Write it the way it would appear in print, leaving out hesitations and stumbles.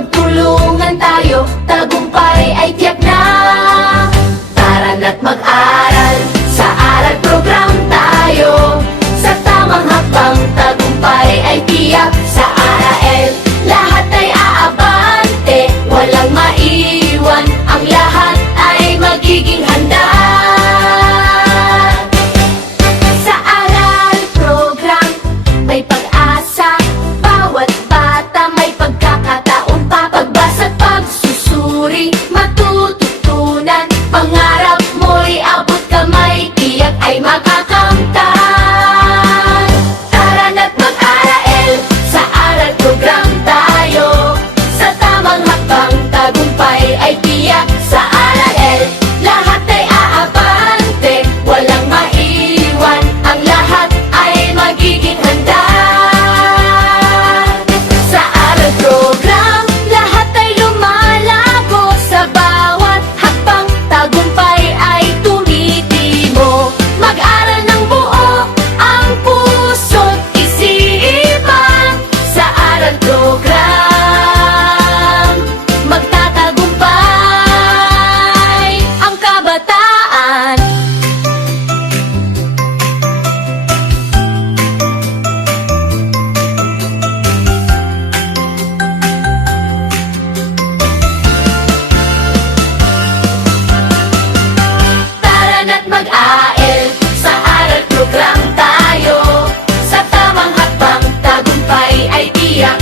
magtulungan tayo, tagumpay ay tiyak na. Tara na't mag-aral, sa aral program tayo. Sa tamang hakbang, tagumpay ay tiyak. Sa ARAL, lahat ay aabante, walang maiwan, ang lahat ay magiging handa. Sa aral program, may pag-asa, bawat bata may pagkakataon pa. Pagbasa't pagsusuri, matututunan, pangarap mo'y abot kamay, tiyak ay makakamtan. Tara na't mag-ARAL, sa aral program tayo. Sa tamang hakbang, tagumpay ay tiyak. Sa ARAL, lahat ay aabante, walang maiwan, ang lahat ay magiging handa. Sa aral program, lahat ay lumalago. Sa bawat hakbang, tagumpay ay tumitimo. Mag-aral ng buo ang puso't isipan. Sa aral program, magtatagumpay ang kabataan. Tara na't mag-AL, sa aral program tayo. Sa tamang hakbang, tagumpay ay tiyak.